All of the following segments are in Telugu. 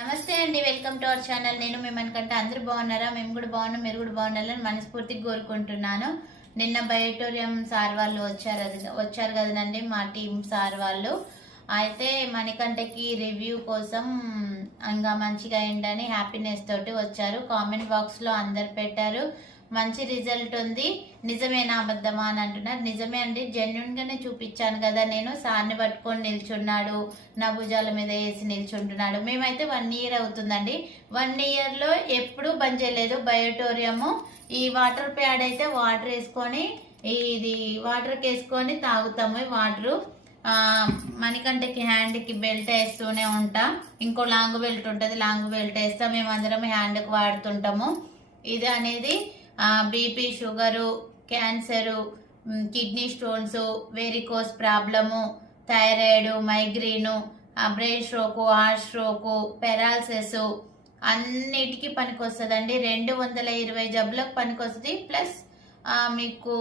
నమస్తే అండి, వెల్కమ్ టు అవర్ ఛానల్. నేను మిమ్మల్ని అందరూ బాగున్నారా? మేము కూడా బాగున్నాం, మీరు కూడా బాగున్నారని మనస్ఫూర్తిగా కోరుకుంటున్నాను. నిన్న బయోటోరియం సార్ వాళ్ళు వచ్చారు కదండి, మా టీం సార్ వాళ్ళు. అయితే మణికంఠకి రివ్యూ కోసం ఇంకా మంచిగా అయిందని హ్యాపీనెస్ తోటి వచ్చారు. కామెంట్ బాక్స్ లో అందరు పెట్టారు మంచి రిజల్ట్ ఉంది, నిజమేనా అబద్ధమా అని అంటున్నారు. నిజమే అండి, జెన్యున్ గానే చూపించాను కదా. నేను సార్ని పట్టుకొని నిల్చున్నాడు, నా భుజాల మీద వేసి నిల్చుంటున్నాడు. మేమైతే 1 year అవుతుందండి. 1 year లో ఎప్పుడూ బంద్ చేయలేదు బయోటోరియము. ఈ వాటర్ ప్యాడ్ అయితే వాటర్ వేసుకొని ఇది వాటర్కి వేసుకొని తాగుతాము. వాటరు మణికంఠకి హ్యాండ్కి బెల్ట్ వేస్తూనే ఉంటాం. ఇంకో లాంగ్ బెల్ట్ ఉంటుంది, లాంగ్ బెల్ట్ వేస్తాం. మేమందరం హ్యాండ్కి వాడుతుంటాము. ఇది అనేది BP, sugar, cancer, kidney stones, varicose problem, thyroid, migraine, brain stroke, heart stroke, paralysis అన్నిటికీ పనికి వస్తుందండి. 220 జబ్బులకు పనికి వస్తుంది. ప్లస్ మీకు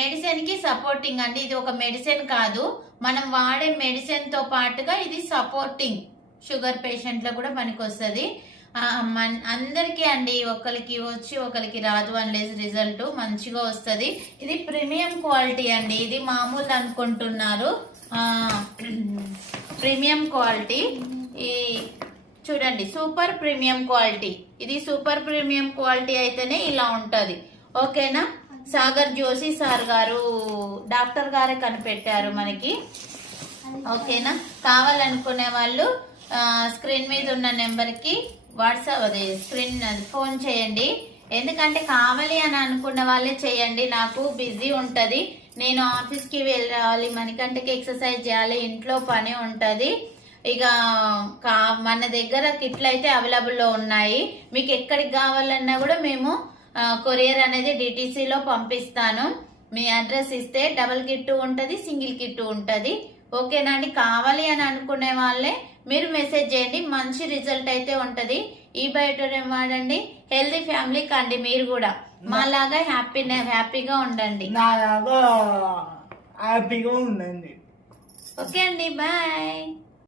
మెడిసిన్ కి సపోర్టింగ్ అండి. ఇది ఒక మెడిసిన్ కాదు, మనం వాడే మెడిసిన్ తో పాటుగా ఇది సపోర్టింగ్. షుగర్ పేషెంట్ లో కూడా పనికి వస్తుంది. అందరికీ అండి, ఒకరికి వచ్చి ఒకరికి రాదు అనలేదు. రిజల్ట్ మంచిగా వస్తుంది. ఇది ప్రీమియం క్వాలిటీ అండి, ఇది మామూలు అనుకుంటున్నారు. ప్రీమియం క్వాలిటీ ఈ చూడండి, సూపర్ ప్రీమియం క్వాలిటీ. ఇది సూపర్ ప్రీమియం క్వాలిటీ అయితేనే ఇలా ఉంటది. ఓకేనా? సాగర్ జోషి సార్ గారు, డాక్టర్ గారే కనిపెట్టారు మనకి. ఓకేనా? కావాలనుకునే వాళ్ళు స్క్రీన్ మీద ఉన్న నెంబర్కి వాట్సాప్ అదే స్క్రీన్ ఫోన్ చేయండి. ఎందుకంటే కావాలి అని అనుకున్న వాళ్ళే చేయండి. నాకు బిజీ ఉంటుంది, నేను ఆఫీస్కి వెళ్ళాలి, మణికంఠకి ఎక్సర్సైజ్ చేయాలి, ఇంట్లో పని ఉంటుంది. ఇక మన దగ్గర కిట్లు అయితే అవైలబుల్లో ఉన్నాయి. మీకు ఎక్కడికి కావాలన్నా కూడా మేము కొరియర్ అనేది డిటిసిలో పంపిస్తాను. మీ అడ్రస్ ఇస్తే డబుల్ కిట్ ఉంటుంది, సింగిల్ కిట్ ఉంటుంది. ఓకేనా అండి? కావాలి అని అనుకునే వాళ్ళే మీరు మెసేజ్ చేయండి. మంచి రిజల్ట్ అయితే ఉంటది. ఈ బయోటోరియం వాడండి, హెల్దీ ఫ్యామిలీ కండి. మీరు కూడా మాలాగా హ్యాపీగా ఉండండి. హ్యాపీగా ఉండండి. ఓకే అండి, బాయ్.